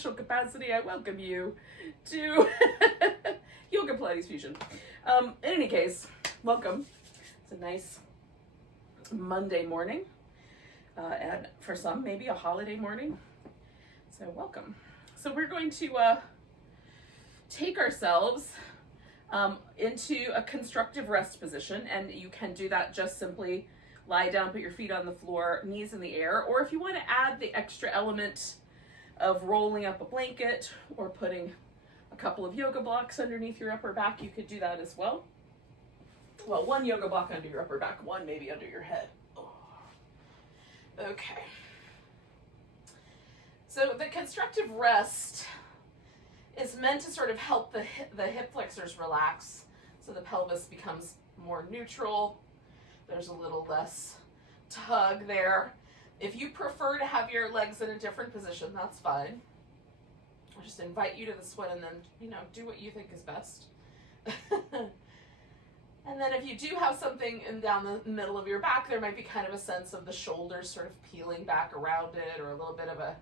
beneficial capacity, I welcome you to Yoga Pilates Fusion. In any case, welcome. It's a nice Monday morning, and for some, maybe a holiday morning. So welcome. So we're going to take ourselves into a constructive rest position, and you can do that just simply lie down, put your feet on the floor, knees in the air, or if you want to add the extra element of rolling up a blanket or putting a couple of yoga blocks underneath your upper back, you could do that as well. Well, one yoga block under your upper back, one maybe under your head. Oh. Okay. So the constructive rest is meant to sort of help the hip flexors relax, so the pelvis becomes more neutral. There's a little less tug there. If you prefer to have your legs in a different position, that's fine. I'll just invite you to this one and then, do what you think is best. And then if you do have something down the middle of your back, there might be kind of a sense of the shoulders sort of peeling back around it, or a little bit of a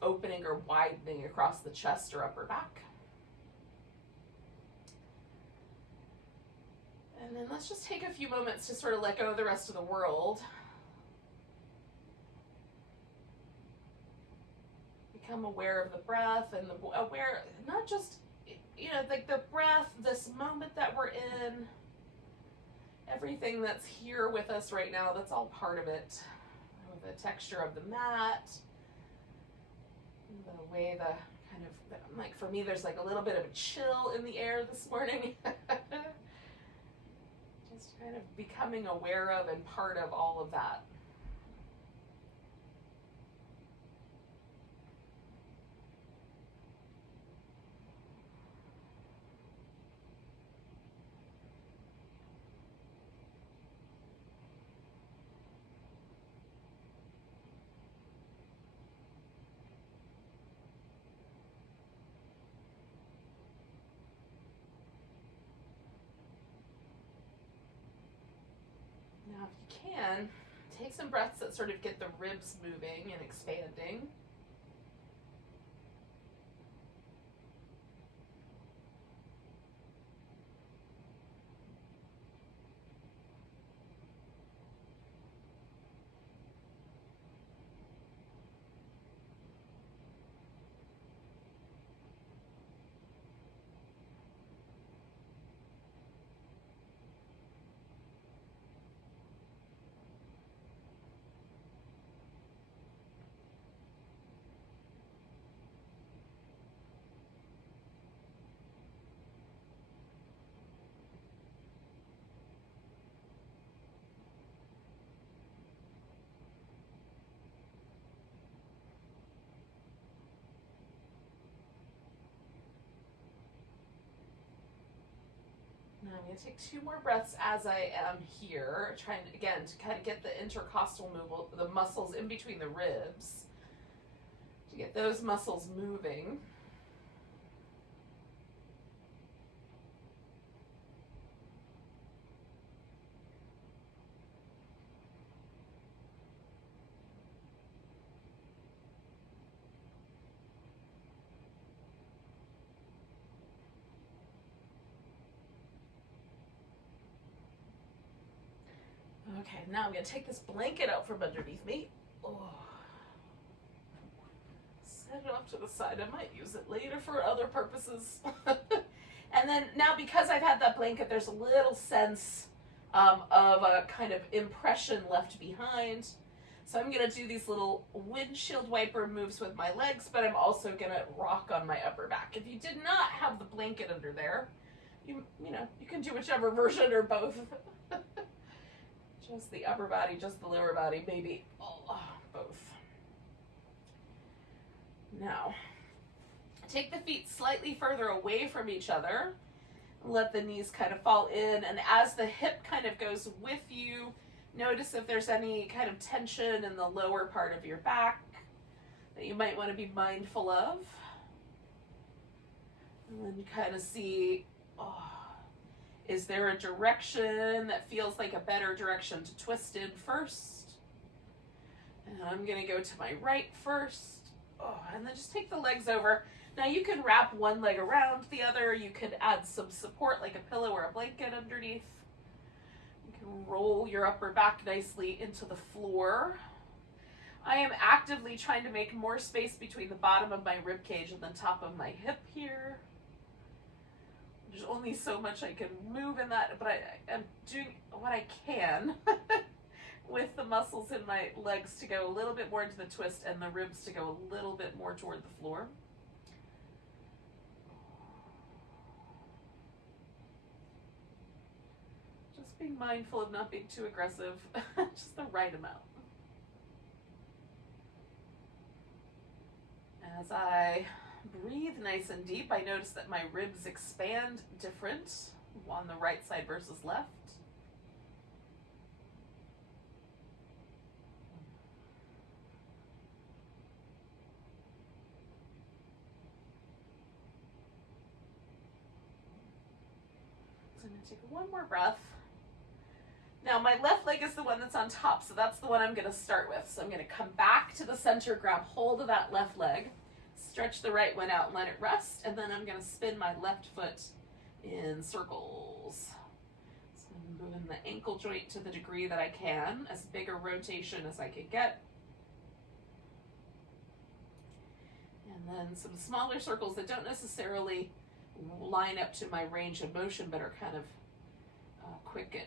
opening or widening across the chest or upper back. And then let's just take a few moments to sort of let go of the rest of the world. Become aware of the breath and aware, not just, like the breath, this moment that we're in, everything that's here with us right now, that's all part of it. The texture of the mat, the way like for me, there's like a little bit of a chill in the air this morning. Just kind of becoming aware of and part of all of that. Now, if you can, take some breaths that sort of get the ribs moving and expanding. Now I'm going to take 2 more breaths as I am here, trying again to kind of get the intercostal movement, the muscles in between the ribs, to get those muscles moving. Okay, now I'm going to take this blanket out from underneath me. Oh. Set it off to the side. I might use it later for other purposes. And then now, because I've had that blanket, there's a little sense of a kind of impression left behind. So I'm going to do these little windshield wiper moves with my legs, but I'm also going to rock on my upper back. If you did not have the blanket under there, you can do whichever version or both. Just the upper body, just the lower body, maybe both. Now, take the feet slightly further away from each other. Let the knees kind of fall in, and as the hip kind of goes with you, notice if there's any kind of tension in the lower part of your back that you might want to be mindful of. And then you kind of see, is there a direction that feels like a better direction to twist in first? And I'm going to go to my right first. Oh, and then just take the legs over. Now you can wrap one leg around the other. You could add some support like a pillow or a blanket underneath. You can roll your upper back nicely into the floor. I am actively trying to make more space between the bottom of my rib cage and the top of my hip here. There's only so much I can move in that, but I am doing what I can with the muscles in my legs to go a little bit more into the twist and the ribs to go a little bit more toward the floor. Just being mindful of not being too aggressive, just the right amount. As I breathe nice and deep, I notice that my ribs expand different on the right side versus left. So I'm going to take one more breath. Now my left leg is the one that's on top, so that's the one I'm going to start with. So I'm going to come back to the center, grab hold of that left leg, stretch the right one out and let it rest, and then I'm going to spin my left foot in circles. So I'm moving the ankle joint to the degree that I can, as big a rotation as I could get. And then some smaller circles that don't necessarily line up to my range of motion, but are kind of quick and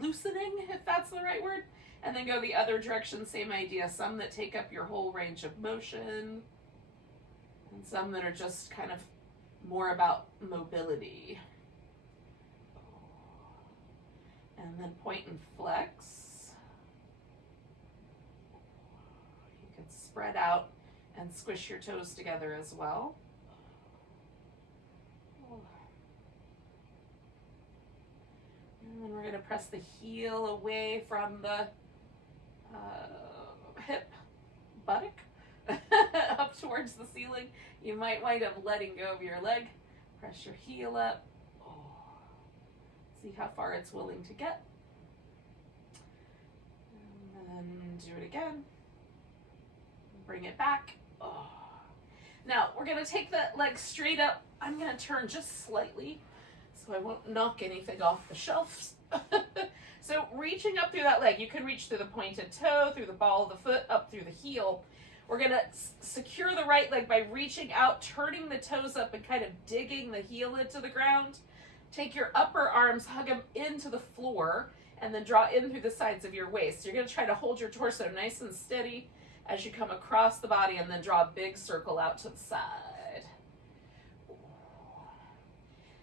loosening, if that's the right word. And then go the other direction, same idea. Some that take up your whole range of motion, and some that are just kind of more about mobility. And then point and flex. You can spread out and squish your toes together as well. And then we're going to press the heel away from the hip buttock up towards the ceiling. You might wind up letting go of your leg. Press your heel up. Oh. See how far it's willing to get. And then do it again. Bring it back. Oh. Now we're going to take the leg straight up. I'm going to turn just slightly so I won't knock anything off the shelves. So reaching up through that leg, you can reach through the pointed toe, through the ball of the foot, up through the heel. We're going to secure the right leg by reaching out, turning the toes up and kind of digging the heel into the ground. Take your upper arms, hug them into the floor, and then draw in through the sides of your waist. You're going to try to hold your torso nice and steady as you come across the body, and then draw a big circle out to the side.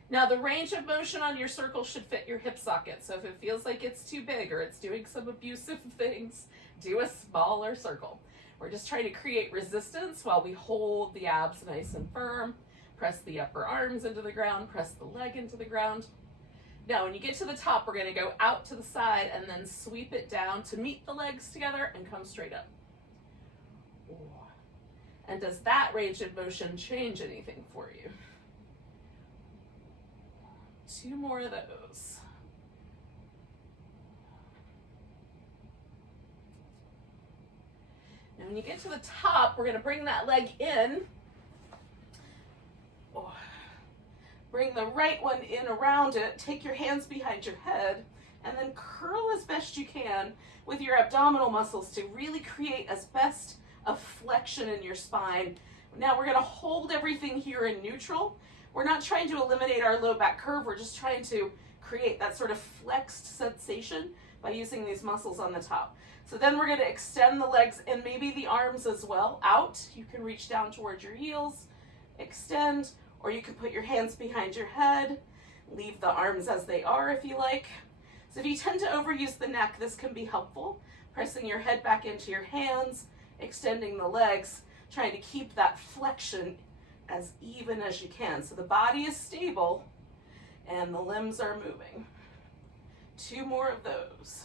Now the range of motion on your circle should fit your hip socket. So if it feels like it's too big or it's doing some abusive things, do a smaller circle. We're just trying to create resistance while we hold the abs nice and firm. Press the upper arms into the ground, press the leg into the ground. Now when you get to the top, we're going to go out to the side and then sweep it down to meet the legs together and come straight up. And does that range of motion change anything for you? 2 more of those. Now when you get to the top, we're going to bring that leg in. Oh. Bring the right one in around it. Take your hands behind your head and then curl as best you can with your abdominal muscles to really create as best a flexion in your spine. Now we're going to hold everything here in neutral. We're not trying to eliminate our low back curve. We're just trying to create that sort of flexed sensation by using these muscles on the top. So then we're going to extend the legs and maybe the arms as well out. You can reach down towards your heels, extend, or you can put your hands behind your head, leave the arms as they are if you like. So if you tend to overuse the neck, this can be helpful. Pressing your head back into your hands, extending the legs, trying to keep that flexion as even as you can. So the body is stable and the limbs are moving. 2 more of those.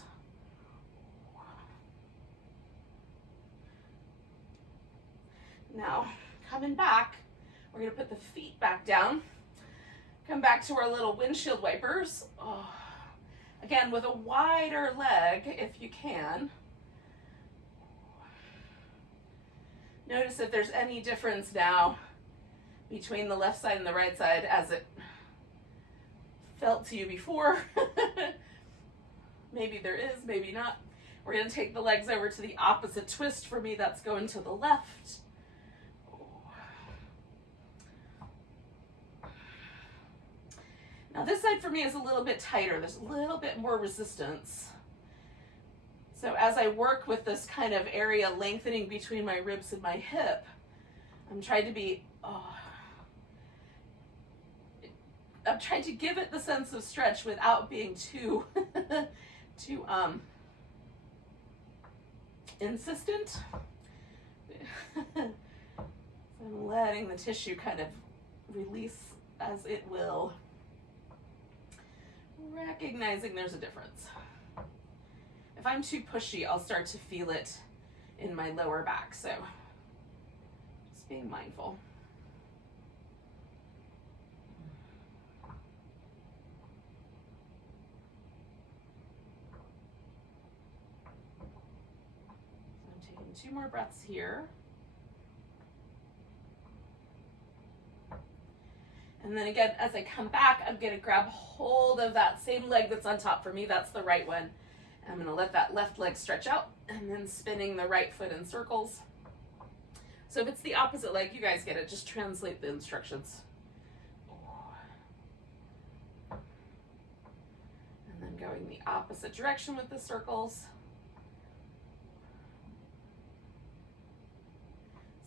Now, coming back, we're going to put the feet back down. Come back to our little windshield wipers. Oh. Again, with a wider leg, if you can. Notice if there's any difference now between the left side and the right side as it felt to you before. Maybe there is, maybe not. We're going to take the legs over to the opposite twist. For me, that's going to the left. Now this side for me is a little bit tighter. There's a little bit more resistance. So as I work with this kind of area lengthening between my ribs and my hip, I'm trying to be, I'm trying to give it the sense of stretch without being too, too insistent. I'm letting the tissue kind of release as it will. Recognizing there's a difference. If I'm too pushy, I'll start to feel it in my lower back, so just being mindful. So I'm taking 2 more breaths here. And then again, as I come back, I'm going to grab hold of that same leg that's on top. For me, that's the right one. I'm going to let that left leg stretch out and then spinning the right foot in circles. So if it's the opposite leg, you guys get it. Just translate the instructions. And then going the opposite direction with the circles.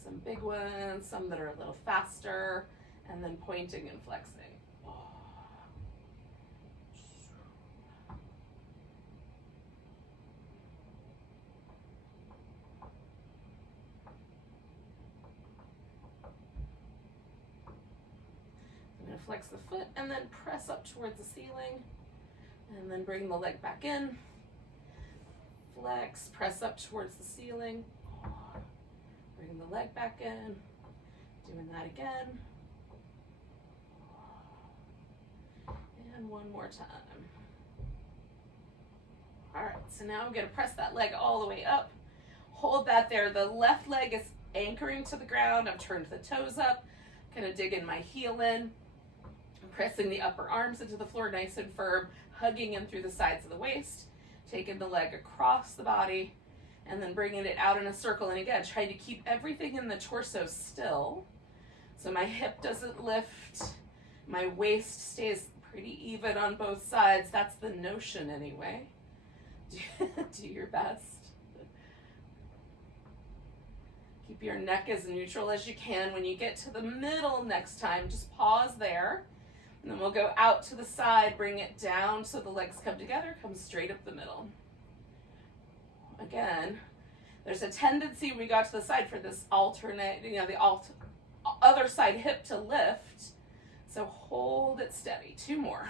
Some big ones, some that are a little faster. And then pointing and flexing. I'm going to flex the foot and then press up towards the ceiling. And then bring the leg back in. Flex, press up towards the ceiling. Bring the leg back in. Doing that again. And one more time. All right, so now I'm going to press that leg all the way up. Hold that there. The left leg is anchoring to the ground. I've turned the toes up. I'm going to dig in my heel in. I'm pressing the upper arms into the floor nice and firm, hugging in through the sides of the waist, taking the leg across the body, and then bringing it out in a circle. And again, trying to keep everything in the torso still. So my hip doesn't lift. My waist stays pretty even on both sides. That's the notion anyway. Do your best. Keep your neck as neutral as you can. When you get to the middle next time, just pause there. And then we'll go out to the side, bring it down so the legs come together, come straight up the middle. Again, there's a tendency when we got to the side for this alternate, the other side hip to lift. So hold it steady. 2 more.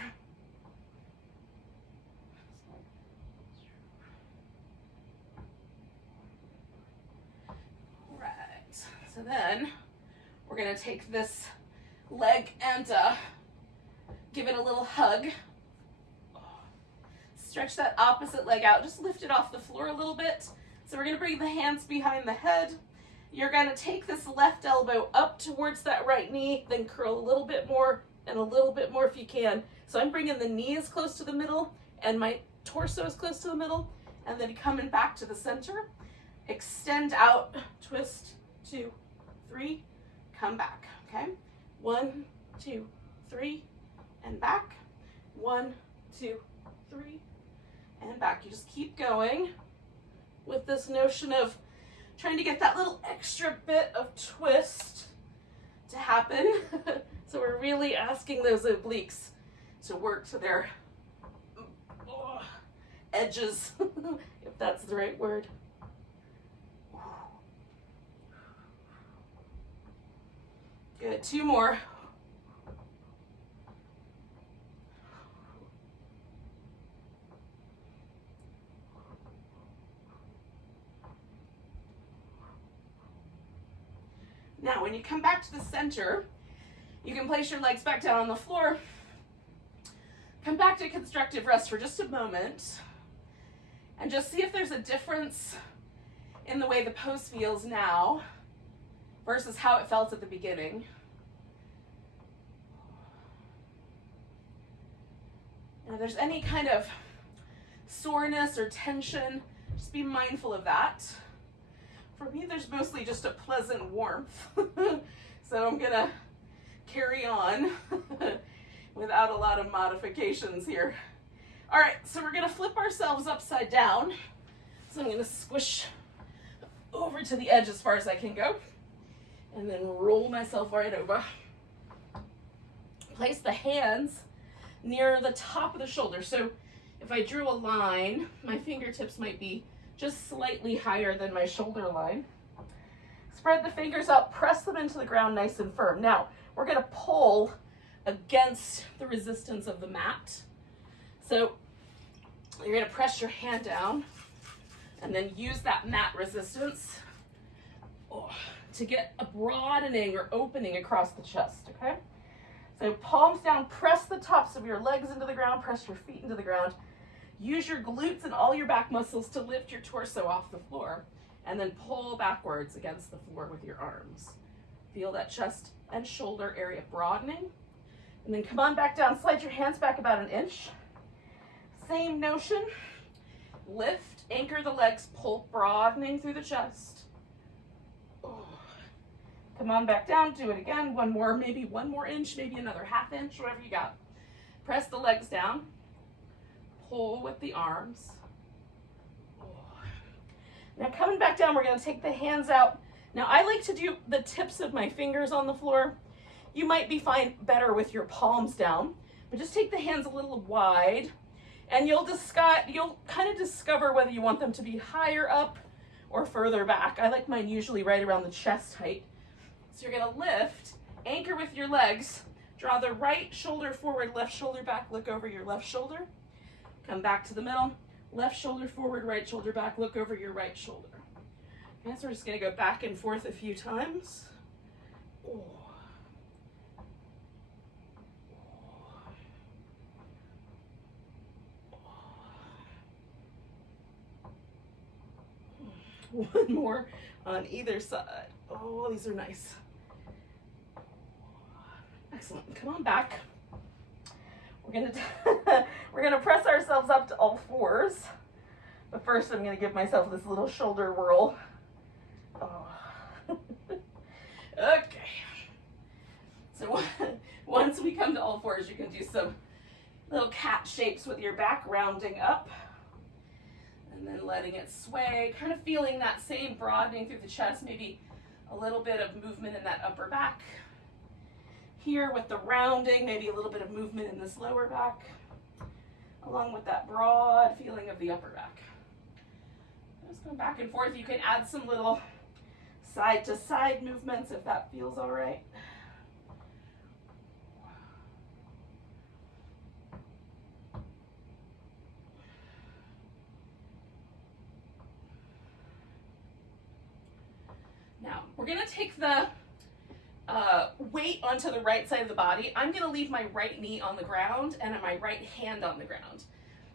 All right. So then we're going to take this leg and give it a little hug. Stretch that opposite leg out. Just lift it off the floor a little bit. So we're going to bring the hands behind the head. You're going to take this left elbow up towards that right knee, then curl a little bit more and a little bit more if you can. So I'm bringing the knee as close to the middle and my torso as close to the middle, and then coming back to the center. Extend out, twist, 2, 3, come back, okay? 1, 2, 3, and back. 1, 2, 3, and back. You just keep going with this notion of trying to get that little extra bit of twist to happen. So we're really asking those obliques to work to their edges, if that's the right word. Good, 2 more. Now, when you come back to the center, you can place your legs back down on the floor. Come back to constructive rest for just a moment and just see if there's a difference in the way the pose feels now versus how it felt at the beginning. And if there's any kind of soreness or tension, just be mindful of that. For me, there's mostly just a pleasant warmth. So I'm gonna carry on without a lot of modifications here. All right, so we're gonna flip ourselves upside down. So I'm gonna squish over to the edge as far as I can go, and then roll myself right over. Place the hands near the top of the shoulder. So if I drew a line, my fingertips might be just slightly higher than my shoulder line. Spread the fingers out, press them into the ground nice and firm. Now, we're gonna pull against the resistance of the mat. So you're gonna press your hand down and then use that mat resistance to get a broadening or opening across the chest, okay? So palms down, press the tops of your legs into the ground, press your feet into the ground. Use your glutes and all your back muscles to lift your torso off the floor, and then pull backwards against the floor with your arms. Feel that chest and shoulder area broadening. And then come on back down, slide your hands back about an inch. Same notion, lift, anchor the legs, pull, broadening through the chest. Come on back down, do it again, maybe one more inch, maybe another half inch, whatever you got. Press the legs down. Pull with the arms. Now coming back down, we're going to take the hands out. Now I like to do the tips of my fingers on the floor. You might be fine better with your palms down, but just take the hands a little wide, and you'll kind of discover whether you want them to be higher up or further back. I like mine usually right around the chest height. So you're going to lift, anchor with your legs, draw the right shoulder forward, left shoulder back, look over your left shoulder. Come back to the middle, left shoulder forward, right shoulder back, look over your right shoulder. Okay, so we're just gonna go back and forth a few times. One more on either side. Oh, these are nice. Excellent, come on back. We're gonna press ourselves up to all fours. But first I'm gonna give myself this little shoulder whirl. Oh. Okay. So once we come to all fours, you can do some little cat shapes with your back rounding up. And then letting it sway, kind of feeling that same broadening through the chest, maybe a little bit of movement in that upper back. Here with the rounding, maybe a little bit of movement in this lower back, along with that broad feeling of the upper back. Just go back and forth. You can add some little side to side movements if that feels all right. Now, we're gonna take the weight onto the right side of the body. I'm gonna leave my right knee on the ground and my right hand on the ground.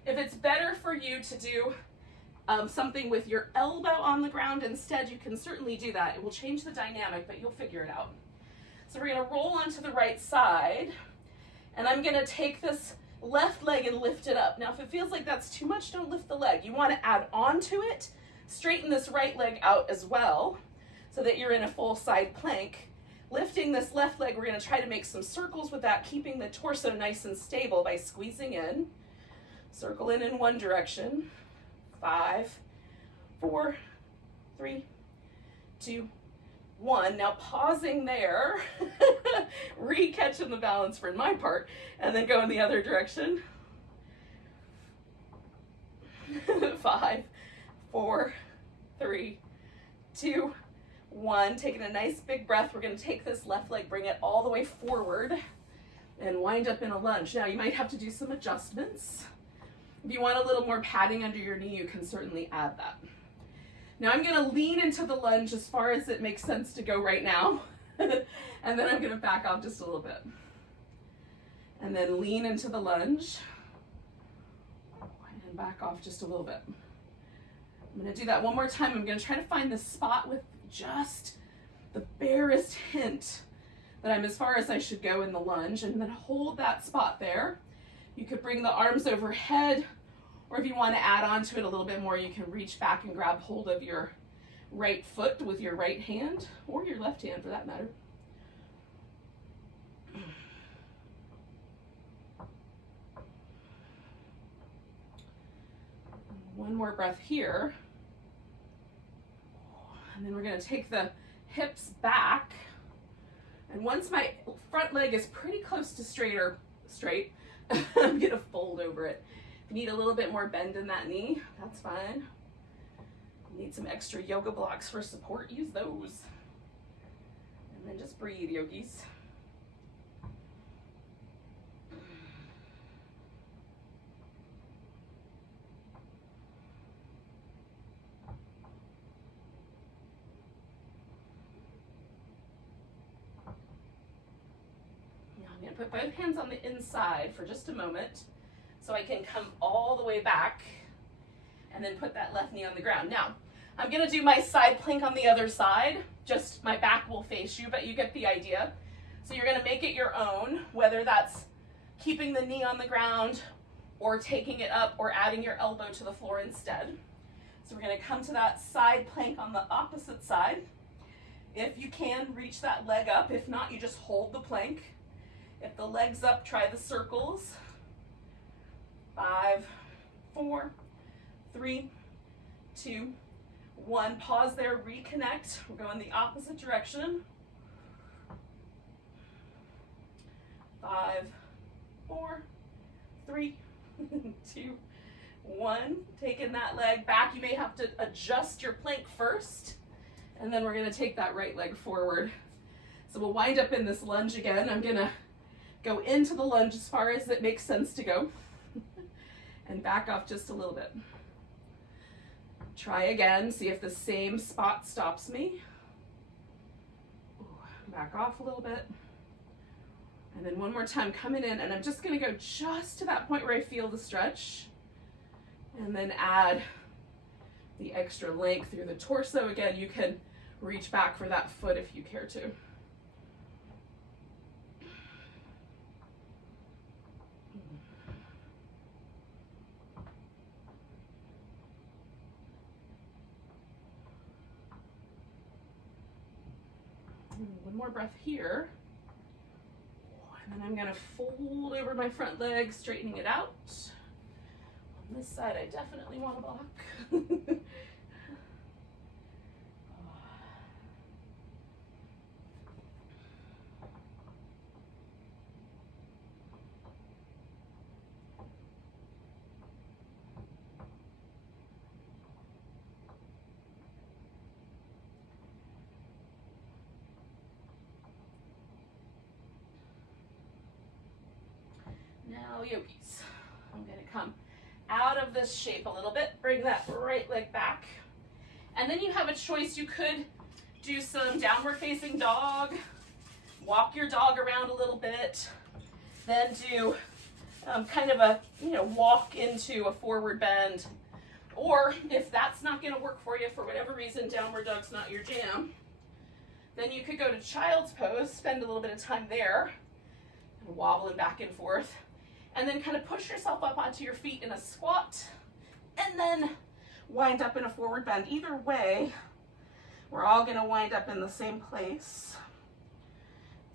If it's better for you to do something with your elbow on the ground instead, you can certainly do that. It will change the dynamic, but you'll figure it out. So we're gonna roll onto the right side, and I'm gonna take this left leg and lift it up. Now, if it feels like that's too much, don't lift the leg. You wanna add on to it, straighten this right leg out as well, so that you're in a full side plank. Lifting this left leg, we're gonna try to make some circles with that, keeping the torso nice and stable by squeezing in. Circle in one direction. 5, 4, 3, 2, 1. Now pausing there, re-catching the balance for my part, and then go in the other direction. 5, 4, 3, 2, 1. Taking a nice big breath. We're going to take this left leg, bring it all the way forward, and wind up in a lunge. Now you might have to do some adjustments. If you want a little more padding under your knee, you can certainly add that. Now I'm going to lean into the lunge as far as it makes sense to go right now. And then I'm going to back off just a little bit. And then lean into the lunge. And back off just a little bit. I'm going to do that one more time. I'm going to try to find this spot with just the barest hint that I'm as far as I should go in the lunge, and then hold that spot there. You could bring the arms overhead, or if you want to add on to it a little bit more, you can reach back and grab hold of your right foot with your right hand, or your left hand for that matter. One more breath here. And then we're going to take the hips back. And once my front leg is pretty close to straight, I'm going to fold over it. If you need a little bit more bend in that knee, that's fine. You need some extra yoga blocks for support, use those. And then just breathe, yogis. I'm going to put both hands on the inside for just a moment so I can come all the way back and then put that left knee on the ground. Now, I'm going to do my side plank on the other side. Just my back will face you, but you get the idea. So you're going to make it your own, whether that's keeping the knee on the ground or taking it up or adding your elbow to the floor instead. So we're going to come to that side plank on the opposite side. If you can, reach that leg up. If not, you just hold the plank. If the leg's up, try the circles. 5, 4, 3, 2, 1. Pause there, reconnect. We're going the opposite direction. 5, 4, 3, 2, 1. Taking that leg back. You may have to adjust your plank first, and then we're going to take that right leg forward. So we'll wind up in this lunge again. I'm going to go into the lunge as far as it makes sense to go and back off just a little bit. Try again, see if the same spot stops me. Back off a little bit. And then one more time, coming in, and I'm just gonna go just to that point where I feel the stretch, and then add the extra length through the torso. Again, you can reach back for that foot if you care to. One more breath here. And then I'm gonna fold over my front leg, straightening it out. On this side, I definitely want to block. Now, yogis, I'm going to come out of this shape a little bit, bring that right leg back, and then you have a choice. You could do some downward facing dog, walk your dog around a little bit, then do kind of a walk into a forward bend, or if that's not going to work for you for whatever reason, downward dog's not your jam, then you could go to child's pose, spend a little bit of time there, wobbling back and forth, and then kind of push yourself up onto your feet in a squat, and then wind up in a forward bend. Either way, we're all going to wind up in the same place.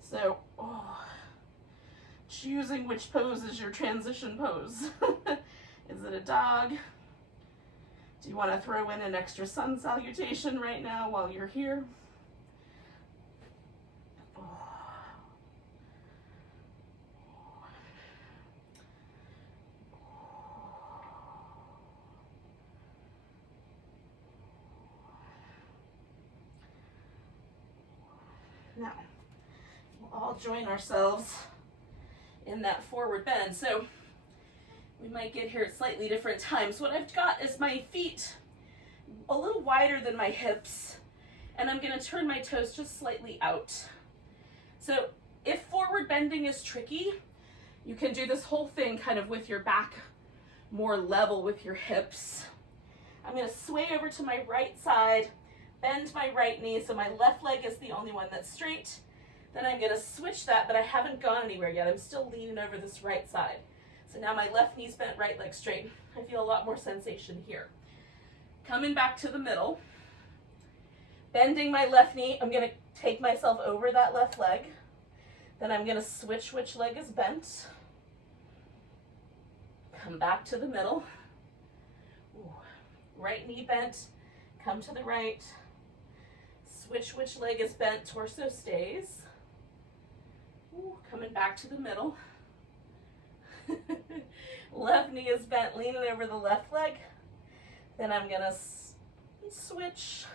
So, choosing which pose is your transition pose. Is it a dog? Do you want to throw in an extra sun salutation right now while you're here? Now, we'll all join ourselves in that forward bend. So we might get here at slightly different times. What I've got is my feet a little wider than my hips, and I'm going to turn my toes just slightly out. So if forward bending is tricky, you can do this whole thing kind of with your back more level with your hips. I'm going to sway over to my right side, bend my right knee so my left leg is the only one that's straight. Then I'm gonna switch that, but I haven't gone anywhere yet. I'm still leaning over this right side. So now my left knee's bent, right leg straight. I feel a lot more sensation here. Coming back to the middle, bending my left knee. I'm gonna take myself over that left leg. Then I'm gonna switch which leg is bent. Come back to the middle. Ooh. Right knee bent, come to the right. Switch which leg is bent, torso stays. Ooh, coming back to the middle. Left knee is bent, leaning over the left leg. Then I'm gonna switch.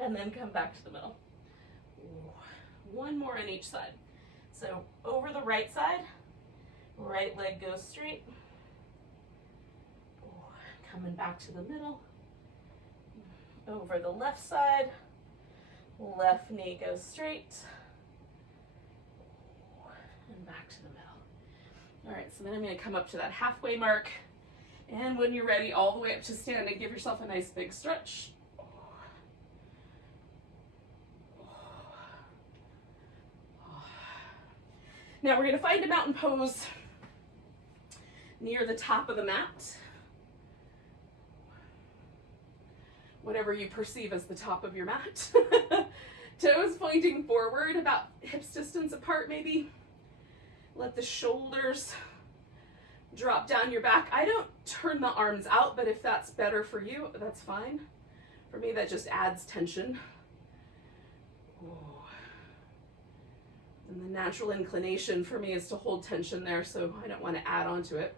And then come back to the middle. Ooh. One more on each side. So over the right side, right leg goes straight. Ooh. Coming back to the middle. Over the left side, left knee goes straight. And back to the middle. All right, so then I'm gonna come up to that halfway mark. And when you're ready, all the way up to standing, give yourself a nice big stretch. Now we're gonna find a mountain pose near the top of the mat. Whatever you perceive as the top of your mat. Toes pointing forward, about hips distance apart maybe. Let the shoulders drop down your back. I don't turn the arms out, but if that's better for you, that's fine. For me, that just adds tension. Ooh. And the natural inclination for me is to hold tension there, so I don't want to add on to it.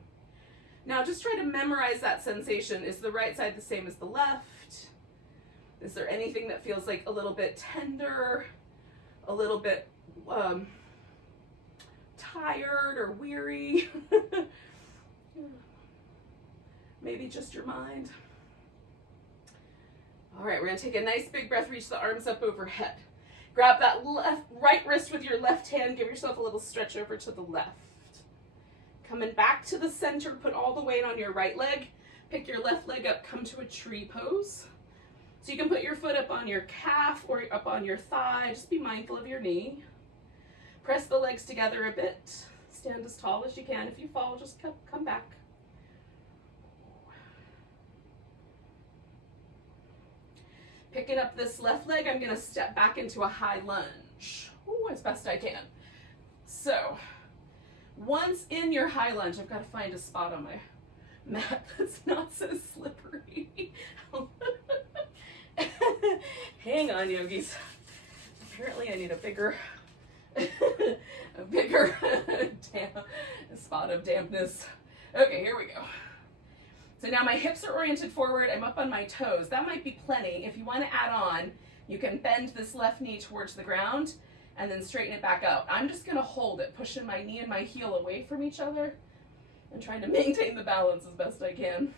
Now just try to memorize that sensation. Is the right side the same as the left? Is there anything that feels like a little bit tender, a little bit tired or weary? Maybe just your mind. All right, we're gonna take a nice big breath, reach the arms up overhead. Grab that right wrist with your left hand, give yourself a little stretch over to the left. Coming back to the center, put all the weight on your right leg. Pick your left leg up, come to a tree pose. So you can put your foot up on your calf or up on your thigh. Just be mindful of your knee. Press the legs together a bit. Stand as tall as you can. If you fall, just come back. Picking up this left leg, I'm gonna step back into a high lunge. Ooh, as best I can. So, once in your high lunge, I've got to find a spot on my mat that's not so slippery. Hang on, yogis. Apparently I need a bigger spot of dampness. Okay, here we go. So now my hips are oriented forward. I'm up on my toes. That might be plenty. If you want to add on, you can bend this left knee towards the ground and then straighten it back out. I'm just gonna hold it, pushing my knee and my heel away from each other and trying to maintain the balance as best I can.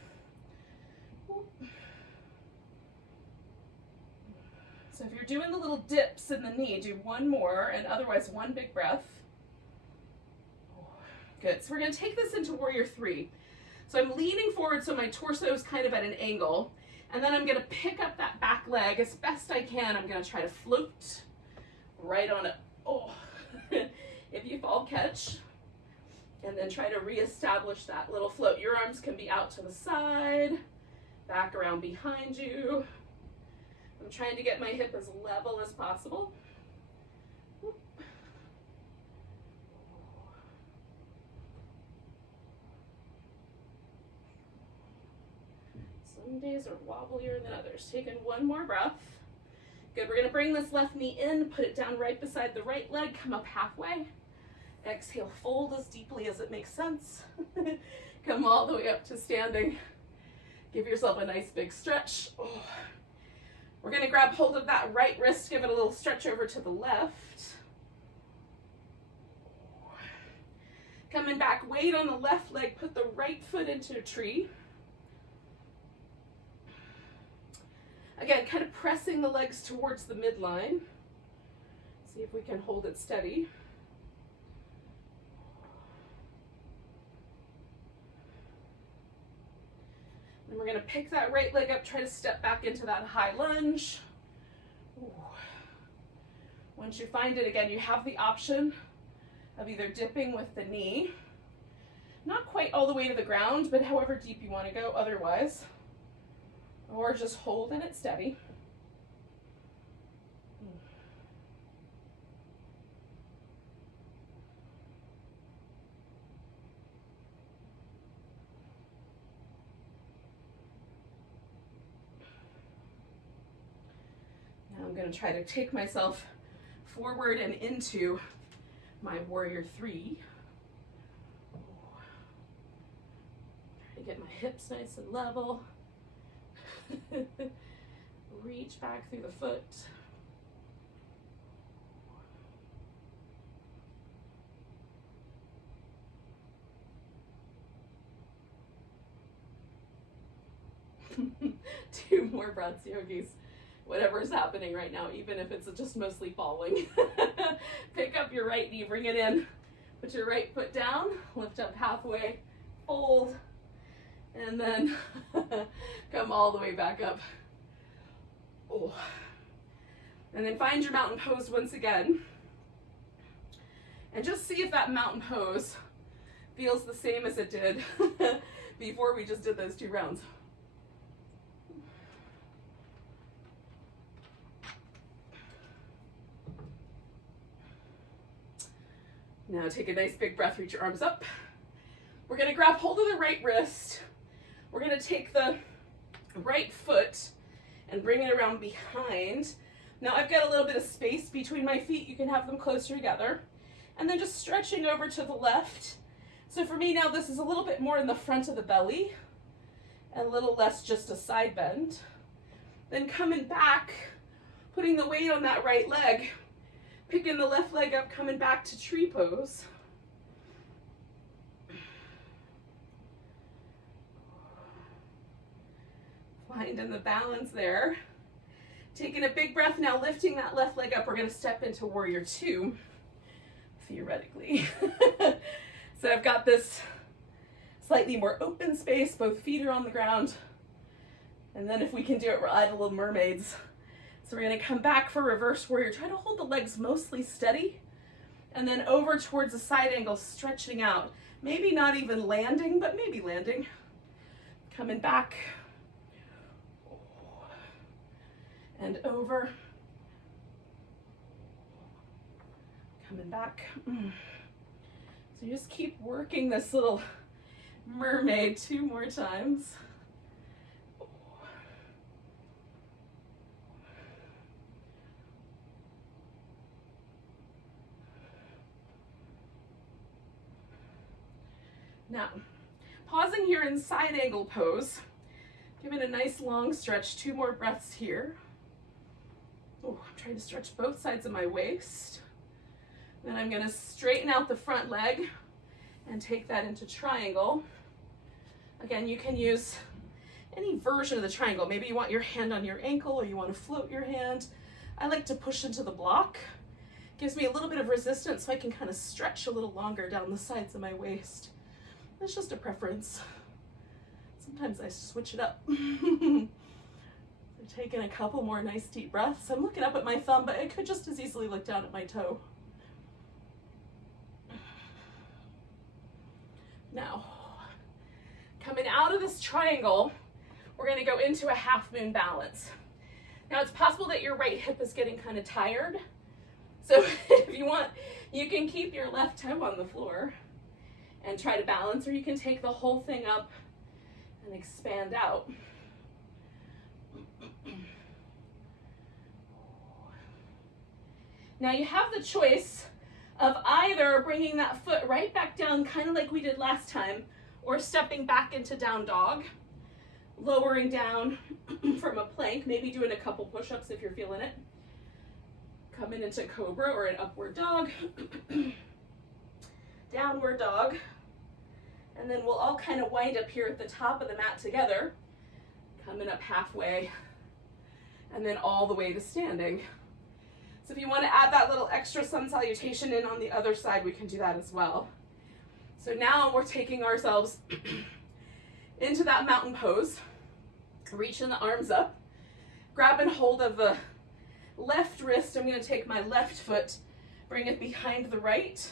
So if you're doing the little dips in the knee, do one more, and otherwise one big breath. Good, so we're gonna take this into warrior three. So I'm leaning forward so my torso is kind of at an angle, and then I'm gonna pick up that back leg as best I can. I'm gonna try to float right on it. Oh, if you fall, catch, and then try to reestablish that little float. Your arms can be out to the side, back around behind you. I'm trying to get my hip as level as possible. Some days are wobblier than others. Taking one more breath. Good, we're gonna bring this left knee in, put it down right beside the right leg, come up halfway. Exhale, fold as deeply as it makes sense. Come all the way up to standing. Give yourself a nice big stretch. Oh. We're gonna grab hold of that right wrist, give it a little stretch over to the left. Coming back, weight on the left leg, put the right foot into a tree. Again, kind of pressing the legs towards the midline. See if we can hold it steady. I'm we're gonna pick that right leg up, try to step back into that high lunge. Ooh. Once you find it, again, you have the option of either dipping with the knee, not quite all the way to the ground, but however deep you want to go otherwise, or just holding it steady. Now I'm going to try to take myself forward and into my warrior three. Try to get my hips nice and level. Reach back through the foot. Two more breaths, yogis. Whatever's happening right now, even if it's just mostly falling. Pick up your right knee, bring it in. Put your right foot down, lift up halfway, fold, and then come all the way back up. Oh. And then find your mountain pose once again. And just see if that mountain pose feels the same as it did before we just did those 2 rounds. Now take a nice big breath, reach your arms up. We're gonna grab hold of the right wrist. We're gonna take the right foot and bring it around behind. Now I've got a little bit of space between my feet. You can have them closer together. And then just stretching over to the left. So for me now, this is a little bit more in the front of the belly and a little less just a side bend. Then coming back, putting the weight on that right leg, picking the left leg up, coming back to tree pose. Finding the balance there. Taking a big breath now, lifting that left leg up. We're gonna step into warrior 2, theoretically. So I've got this slightly more open space, both feet are on the ground. And then if we can do it, we'll add a little mermaids. So we're gonna come back for reverse warrior. Try to hold the legs mostly steady and then over towards a side angle, stretching out. Maybe not even landing, but maybe landing. Coming back and over. Coming back. So you just keep working this little mermaid 2 more times. Now, pausing here in side angle pose, give it a nice long stretch, 2 more breaths here. Oh, I'm trying to stretch both sides of my waist. Then I'm gonna straighten out the front leg and take that into triangle. Again, you can use any version of the triangle. Maybe you want your hand on your ankle or you want to float your hand. I like to push into the block. Gives me a little bit of resistance so I can kind of stretch a little longer down the sides of my waist. It's just a preference. Sometimes I switch it up. So taking a couple more nice deep breaths. I'm looking up at my thumb, but I could just as easily look down at my toe. Now, coming out of this triangle, we're gonna go into a half moon balance. Now it's possible that your right hip is getting kind of tired. So if you want, you can keep your left toe on the floor and try to balance, or you can take the whole thing up and expand out. Now you have the choice of either bringing that foot right back down, kind of like we did last time, or stepping back into down dog, lowering down from a plank, maybe doing a couple push-ups if you're feeling it. Coming into cobra or an upward dog, downward dog, and then we'll all kind of wind up here at the top of the mat together, coming up halfway, and then all the way to standing. So if you want to add that little extra sun salutation in on the other side, we can do that as well. So now we're taking ourselves into that mountain pose. Reaching the arms up, grabbing hold of the left wrist. I'm going to take my left foot, bring it behind the right,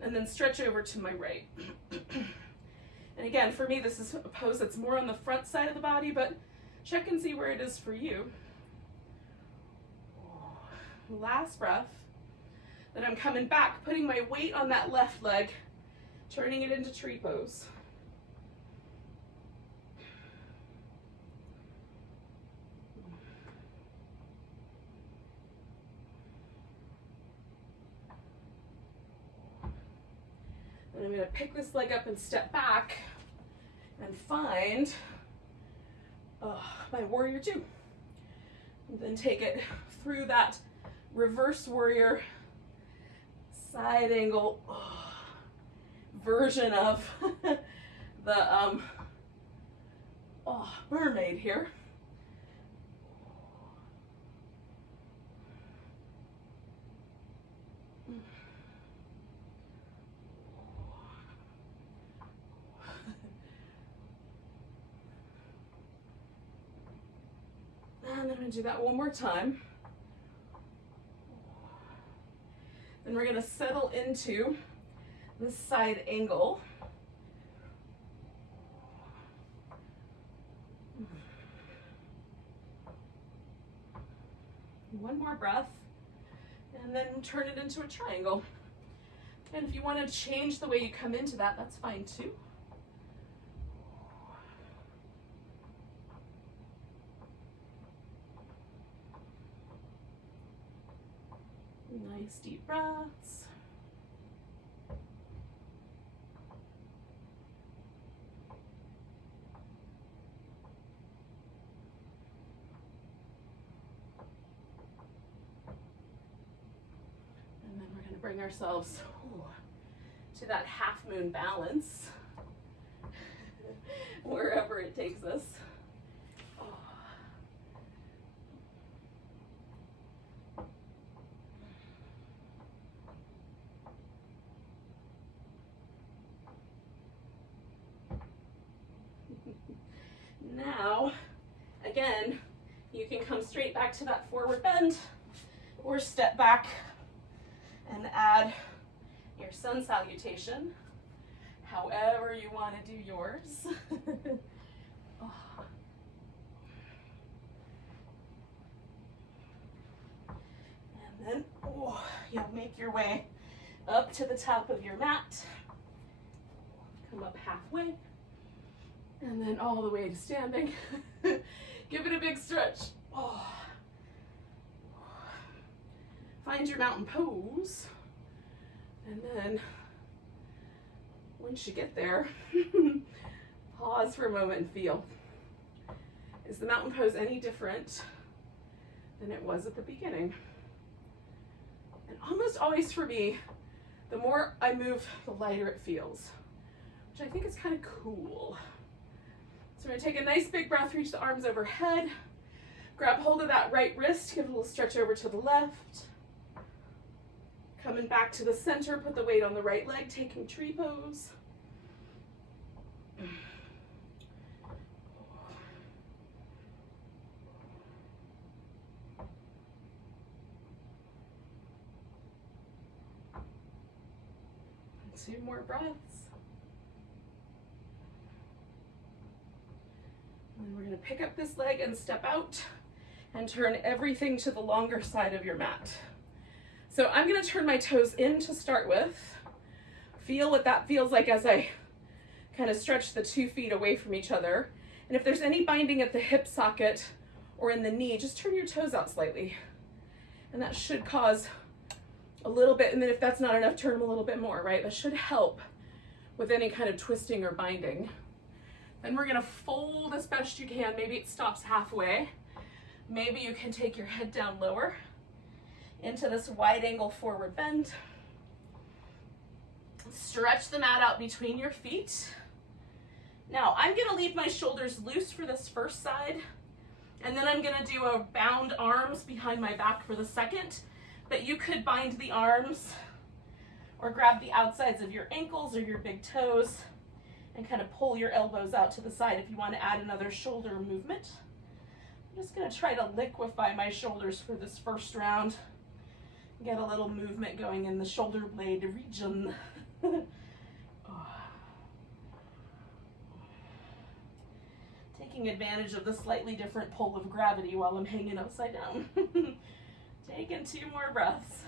and then stretch over to my right. And again, for me, this is a pose that's more on the front side of the body, but check and see where it is for you. Last breath. Then I'm coming back, putting my weight on that left leg, turning it into tree pose. And I'm going to pick this leg up and step back and find my warrior two. And then take it through that reverse warrior side angle version of the mermaid here. And I'm going to do that one more time. Then we're going to settle into this side angle. One more breath, and then turn it into a triangle. And if you want to change the way you come into that, that's fine too. Nice deep breaths. And then we're going to bring ourselves to that half moon balance, wherever it takes us. Now, again, you can come straight back to that forward bend or step back and add your sun salutation, however you want to do yours. And then you'll make your way up to the top of your mat. Come up halfway. And then all the way to standing. Give it a big stretch. Find your mountain pose. And then once you get there, pause for a moment and feel. Is the mountain pose any different than it was at the beginning? And almost always for me, the more I move, the lighter it feels, which I think is kind of cool. So we're going to take a nice big breath, reach the arms overhead, grab hold of that right wrist, give it a little stretch over to the left. Coming back to the center, put the weight on the right leg, taking tree pose. Two more breaths. And we're going to pick up this leg and step out and turn everything to the longer side of your mat. So I'm going to turn my toes in to start with. Feel what that feels like as I kind of stretch the 2 feet away from each other. And if there's any binding at the hip socket or in the knee, just turn your toes out slightly. And that should cause a little bit, and then if that's not enough, turn them a little bit more, right? That should help with any kind of twisting or binding. Then we're gonna fold as best you can. Maybe it stops halfway. Maybe you can take your head down lower into this wide angle forward bend. Stretch the mat out between your feet. Now I'm gonna leave my shoulders loose for this first side, and then I'm gonna do a bound arms behind my back for the second, but you could bind the arms or grab the outsides of your ankles or your big toes and kind of pull your elbows out to the side if you want to add another shoulder movement. I'm just going to try to liquefy my shoulders for this first round. Get a little movement going in the shoulder blade region. Taking advantage of the slightly different pull of gravity while I'm hanging upside down. Taking 2 more breaths.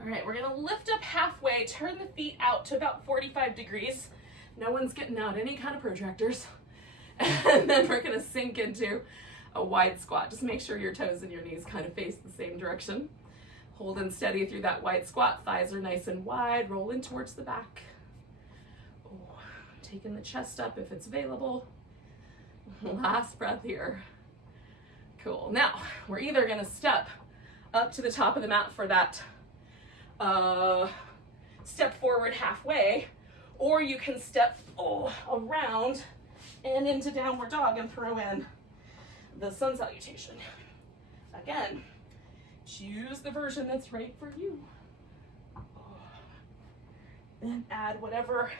All right, we're gonna lift up halfway, turn the feet out to about 45 degrees. No one's getting out any kind of protractors. And then we're gonna sink into a wide squat. Just make sure your toes and your knees kind of face the same direction. Holding steady through that wide squat. Thighs are nice and wide, rolling towards the back. Oh, taking the chest up if it's available. Last breath here. Cool. Now, we're either gonna step up to the top of the mat for that step forward halfway, or you can step around and into downward dog and throw in the sun salutation. Again, choose the version that's right for you. Then add whatever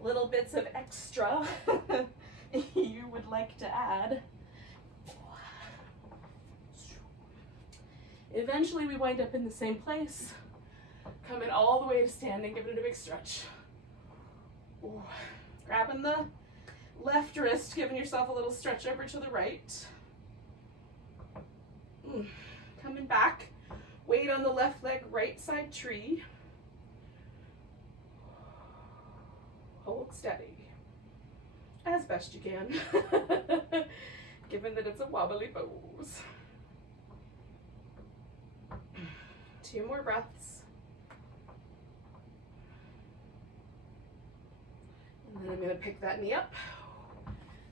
little bits of extra you would like to add. Eventually we wind up in the same place. Coming all the way to standing, giving it a big stretch. Ooh. Grabbing the left wrist, giving yourself a little stretch over to the right. Coming back, weight on the left leg, right side tree. Hold steady, as best you can, given that it's a wobbly pose. 2 more breaths. And then I'm going to pick that knee up,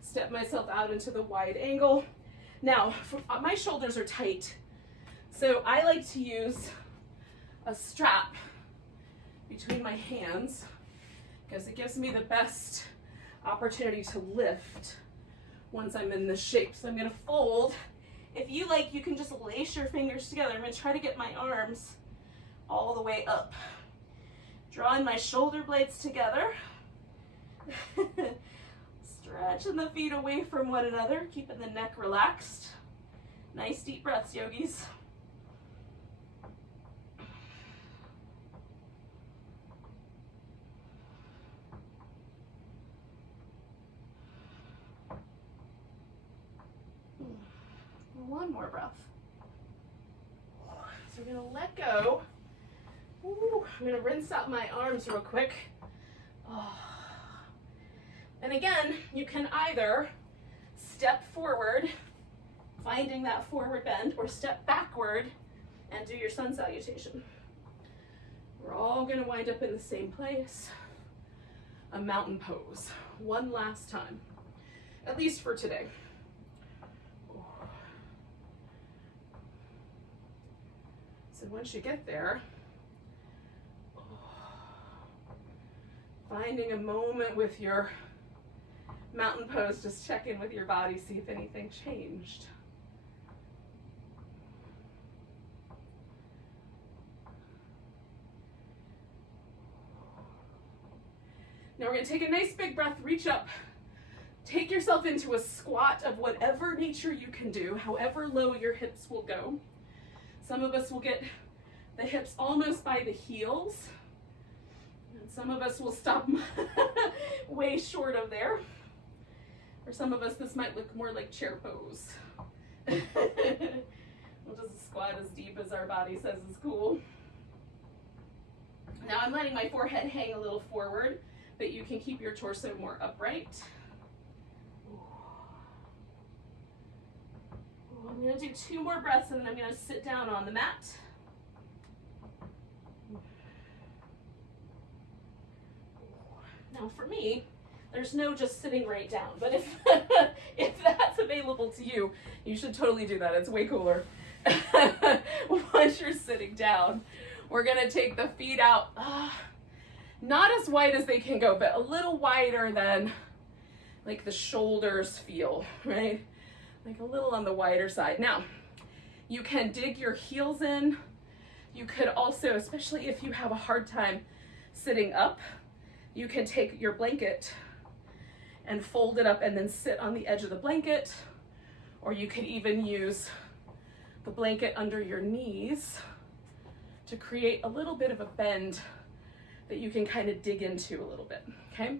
step myself out into the wide angle. Now, my shoulders are tight, so I like to use a strap between my hands because it gives me the best opportunity to lift once I'm in this shape. So I'm going to fold. If you like, you can just lace your fingers together. I'm going to try to get my arms all the way up. Drawing my shoulder blades together. Stretching the feet away from one another, keeping the neck relaxed. Nice deep breaths, yogis. One more breath. So we're gonna let go. Ooh, I'm gonna rinse out my arms real quick. And again, you can either step forward, finding that forward bend, or step backward and do your sun salutation. We're all gonna wind up in the same place, a mountain pose. One last time, at least for today. So once you get there, finding a moment with your mountain pose, just check in with your body, see if anything changed. Now we're going to take a nice big breath, reach up, take yourself into a squat of whatever nature you can do, however low your hips will go. Some of us will get the hips almost by the heels, and some of us will stop way short of there. For some of us, this might look more like chair pose. We'll just squat as deep as our body says is cool. Now I'm letting my forehead hang a little forward, but you can keep your torso more upright. I'm going to do 2 more breaths and then I'm going to sit down on the mat. Now for me, there's no just sitting right down, but if if that's available to you, you should totally do that. It's way cooler. Once you're sitting down, we're going to take the feet out, not as wide as they can go, but a little wider than like the shoulders feel, right? Like a little on the wider side. Now, you can dig your heels in You could also, especially if you have a hard time sitting up, you can take your blanket and fold it up and then sit on the edge of the blanket, or you could even use the blanket under your knees to create a little bit of a bend that you can kind of dig into a little bit, okay?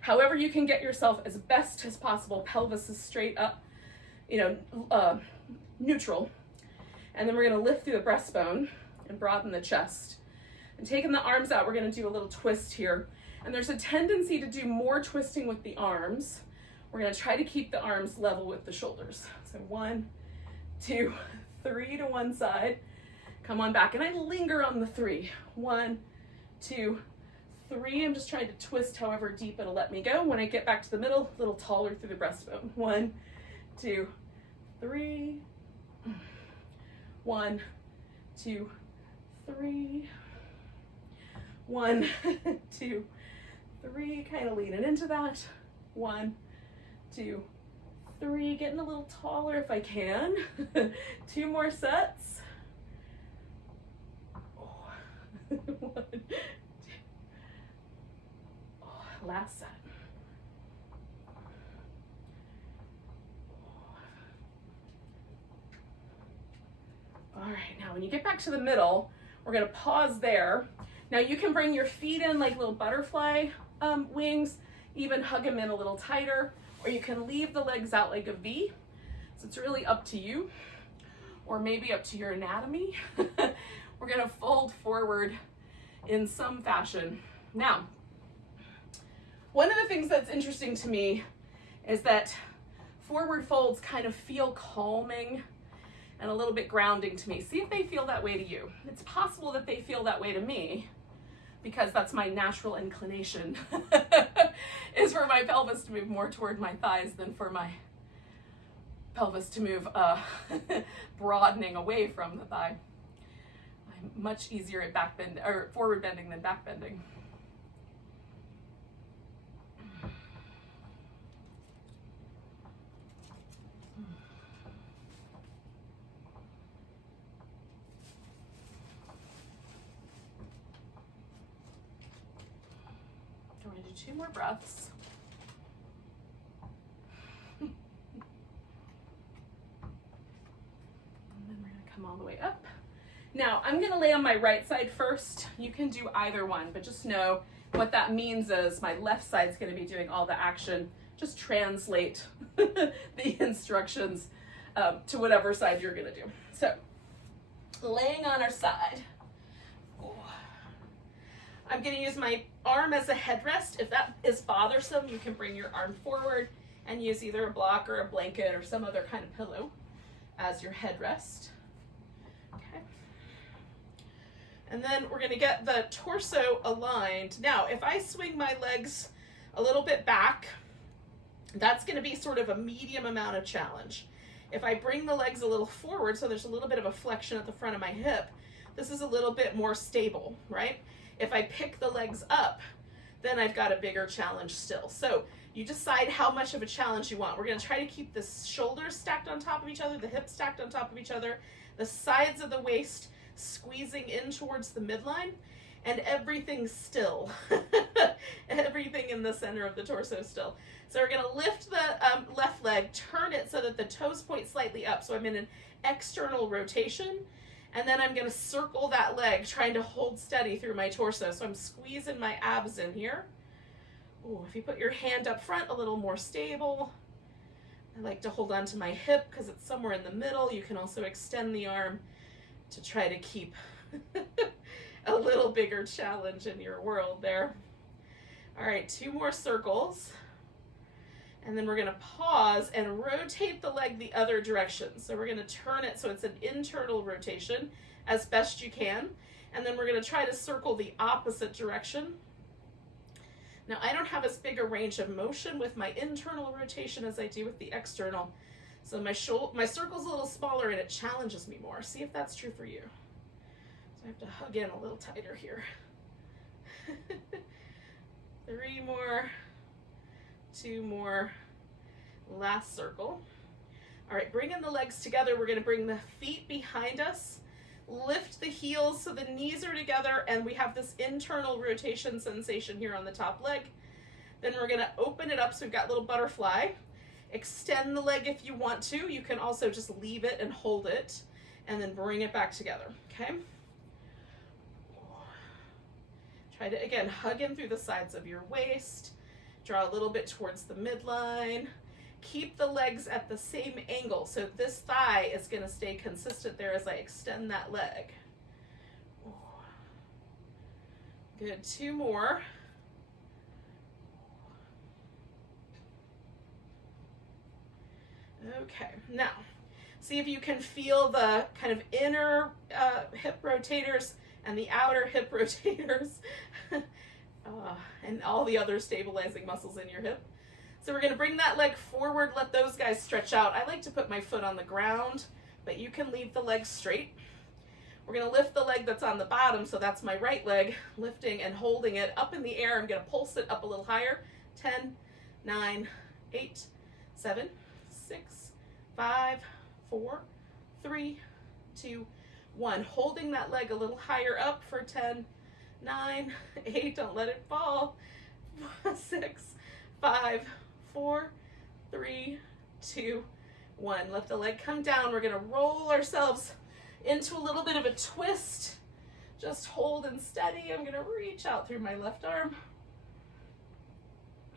However you can get yourself as best as possible, pelvis is straight up, neutral. And then we're gonna lift through the breastbone and broaden the chest. And taking the arms out, we're gonna do a little twist here. And there's a tendency to do more twisting with the arms. We're gonna try to keep the arms level with the shoulders. So 1, 2, 3 to one side. Come on back, and I linger on the 3. 1, 2, 3. I'm just trying to twist however deep it'll let me go. When I get back to the middle, a little taller through the breastbone. 1, 2, 3. 1, 2, 3. 1, 2, 3. Kind of leaning into that. 1, 2, 3. Getting a little taller if I can. 2 more sets. 1, 2. Last set. All right, now when you get back to the middle, we're gonna pause there. Now you can bring your feet in like little butterfly wings, even hug them in a little tighter, or you can leave the legs out like a V. So it's really up to you, or maybe up to your anatomy. We're gonna fold forward in some fashion. Now, one of the things that's interesting to me is that forward folds kind of feel calming and a little bit grounding to me. See if they feel that way to you. It's possible that they feel that way to me because that's my natural inclination is for my pelvis to move more toward my thighs than for my pelvis to move broadening away from the thigh. I'm much easier at back bend or forward bending than back bending. We're going to do 2 more breaths. And then we're going to come all the way up. Now, I'm going to lay on my right side first. You can do either one, but just know what that means is my left side's going to be doing all the action. Just translate the instructions to whatever side you're going to do. So, laying on our side. I'm going to use my arm as a headrest. If that is bothersome, you can bring your arm forward and use either a block or a blanket or some other kind of pillow as your headrest. Okay. And then we're going to get the torso aligned. Now, if I swing my legs a little bit back, that's going to be sort of a medium amount of challenge. If I bring the legs a little forward, so there's a little bit of a flexion at the front of my hip, this is a little bit more stable, right? If I pick the legs up, then I've got a bigger challenge still. So you decide how much of a challenge you want. We're going to try to keep the shoulders stacked on top of each other, the hips stacked on top of each other, the sides of the waist squeezing in towards the midline, and everything still. Everything in the center of the torso still. So we're going to lift the left leg, turn it so that the toes point slightly up. So I'm in an external rotation. And then I'm going to circle that leg, trying to hold steady through my torso. So I'm squeezing my abs in here. Ooh, if you put your hand up front, a little more stable. I like to hold on to my hip because it's somewhere in the middle. You can also extend the arm to try to keep a little bigger challenge in your world there. All right, 2 more circles. And then we're going to pause and rotate the leg the other direction. So we're going to turn it so it's an internal rotation as best you can. And then we're going to try to circle the opposite direction. Now, I don't have as big a range of motion with my internal rotation as I do with the external. So my circle's a little smaller and it challenges me more. See if that's true for you. So I have to hug in a little tighter here. 3 more. 2 more, last circle. All right, bringing the legs together, we're going to bring the feet behind us, Lift the heels so the knees are together and we have this internal rotation sensation here on the top leg. Then we're gonna open it up so we've got a little butterfly. Extend the leg if you want to. You can also just leave it and hold it and then bring it back together, okay? Try to, again, hug in through the sides of your waist. Draw a little bit towards the midline. Keep the legs at the same angle. So this thigh is gonna stay consistent there as I extend that leg. Good, 2 more. Okay, now, see if you can feel the kind of inner hip rotators and the outer hip rotators and all the other stabilizing muscles in your hip. So we're gonna bring that leg forward, let those guys stretch out. I like to put my foot on the ground, but you can leave the leg straight. We're gonna lift the leg that's on the bottom, so that's my right leg, lifting and holding it up in the air. I'm gonna pulse it up a little higher. 10, 9, 8, 7, 6, 5, 4, 3, 2, 1. Holding that leg a little higher up for 10, 9, 8, don't let it fall. 6, 5, 4, 3, 2, 1. Let the leg come down. We're gonna roll ourselves into a little bit of a twist. Just hold and steady. I'm gonna reach out through my left arm.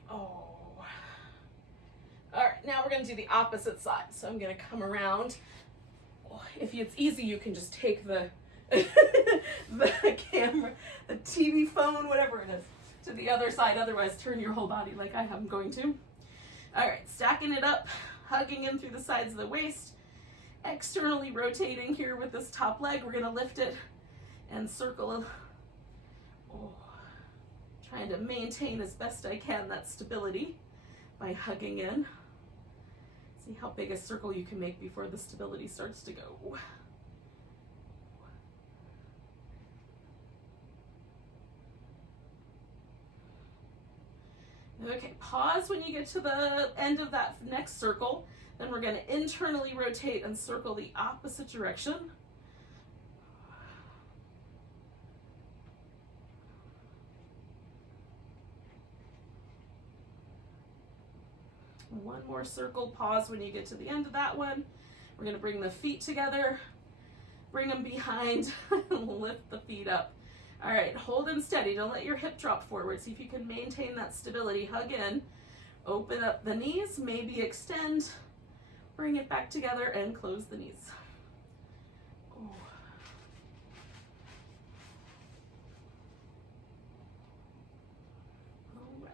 Oh. All right, now we're gonna do the opposite side. So I'm gonna come around. If it's easy, you can just take the the camera, the TV phone, whatever it is, to the other side. Otherwise, turn your whole body like I am going to. All right, stacking it up, hugging in through the sides of the waist, externally rotating here with this top leg. We're gonna lift it and circle. Trying to maintain as best I can that stability by hugging in. See how big a circle you can make before the stability starts to go. Okay, pause when you get to the end of that next circle. Then we're going to internally rotate and circle the opposite direction. One more circle, pause when you get to the end of that one. We're going to bring the feet together, bring them behind, lift the feet up. All right, hold them steady. Don't let your hip drop forward. See if you can maintain that stability. Hug in, open up the knees, maybe extend, bring it back together and close the knees. Oh. All right.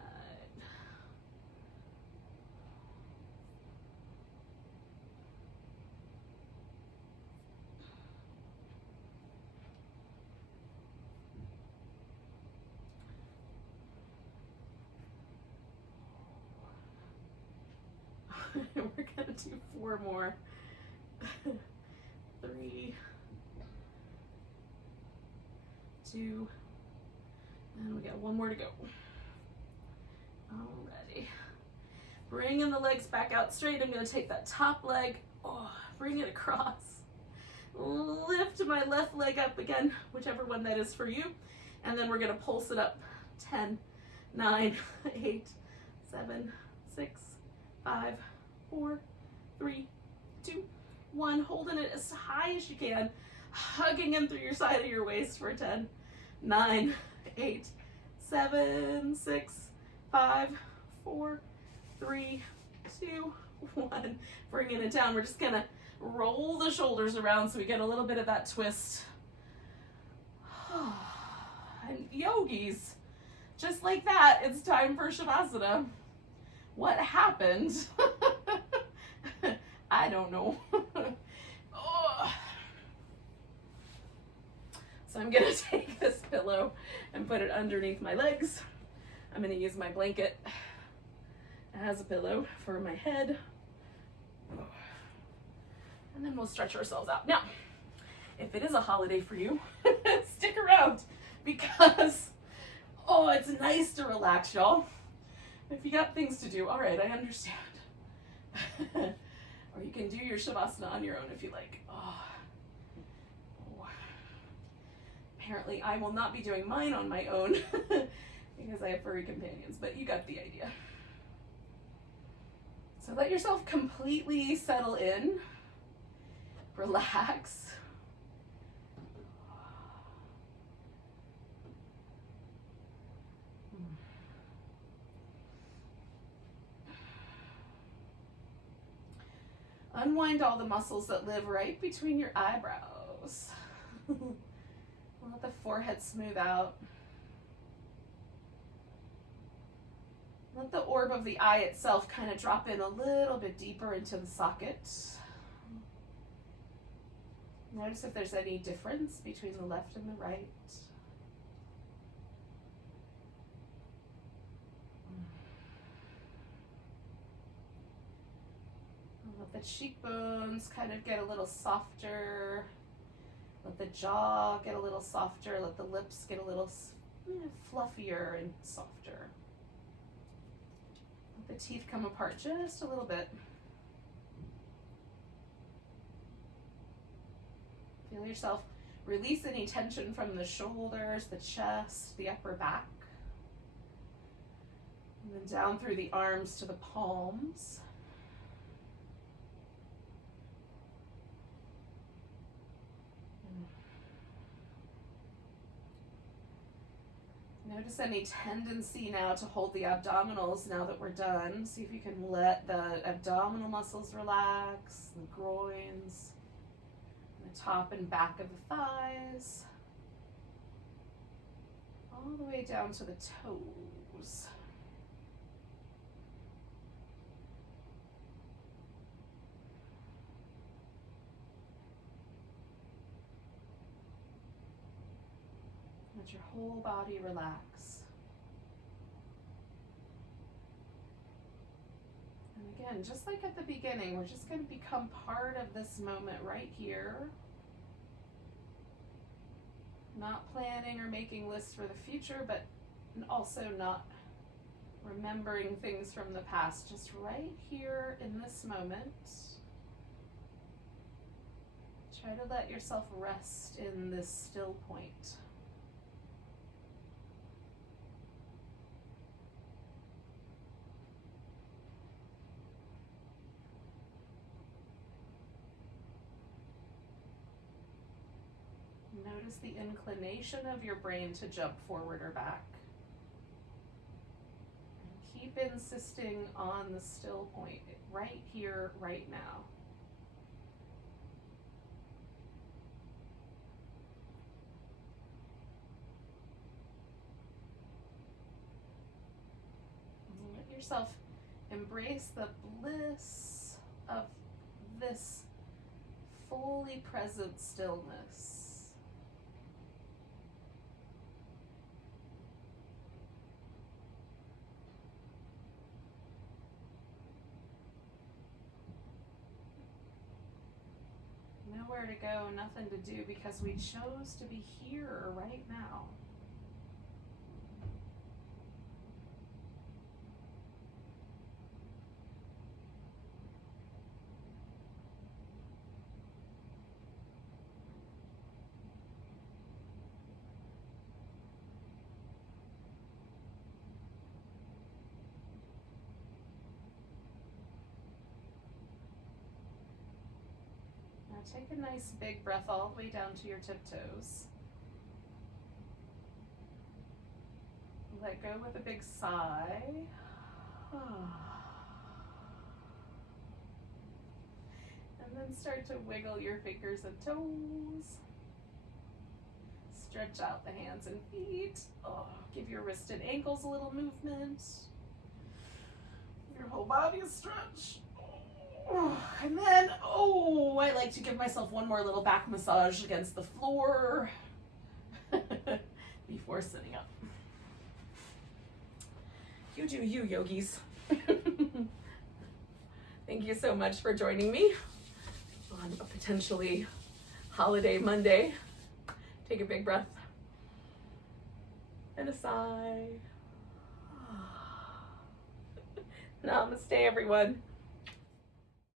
We're gonna do 4 more. 3, 2, and we got 1 more to go. Alrighty. Bringing the legs back out straight. I'm gonna take that top leg, bring it across. Lift my left leg up again, whichever one that is for you. And then we're gonna pulse it up. 10, 9, 8, 7, 6, 5, 4, 3, 2, 1. Holding it as high as you can. Hugging in through your side of your waist for 10, 9, 8, 7, 6, 5, 4, 3, 2, 1. Bringing it down. We're just gonna roll the shoulders around so we get a little bit of that twist. And yogis, just like that, it's time for Shavasana. What happened? I don't know. So I'm gonna take this pillow and put it underneath my legs. I'm gonna use my blanket as a pillow for my head. And then we'll stretch ourselves out. Now, if it is a holiday for you, stick around because, it's nice to relax, y'all. If you got things to do, all right, I understand. Or you can do your Shavasana on your own if you like. apparently I will not be doing mine on my own because I have furry companions, but you got the idea. So let yourself completely settle in, relax. Unwind all the muscles that live right between your eyebrows. Let the forehead smooth out. Let the orb of the eye itself kind of drop in a little bit deeper into the socket. Notice if there's any difference between the left and the right. Let the cheekbones kind of get a little softer. Let the jaw get a little softer. Let the lips get a little fluffier and softer. Let the teeth come apart just a little bit. Feel yourself release any tension from the shoulders, the chest, the upper back. And then down through the arms to the palms. Notice any tendency now to hold the abdominals now that we're done. See if you can let the abdominal muscles relax, the groins, the top and back of the thighs, all the way down to the toes. Let your whole body relax. And again, just like at the beginning, we're just going to become part of this moment right here. Not planning or making lists for the future, but also not remembering things from the past. Just right here in this moment. Try to let yourself rest in this still point. Notice the inclination of your brain to jump forward or back. And keep insisting on the still point, right here, right now. And let yourself embrace the bliss of this fully present stillness. Nowhere to go, nothing to do, because we chose to be here right now. Take a nice big breath all the way down to your tiptoes. Let go with a big sigh. And then start to wiggle your fingers and toes. Stretch out the hands and feet. Give your wrists and ankles a little movement. Your whole body is stretched. And then, I like to give myself one more little back massage against the floor before sitting up. You do you, yogis. Thank you so much for joining me on a potentially holiday Monday. Take a big breath and a sigh. Namaste, everyone.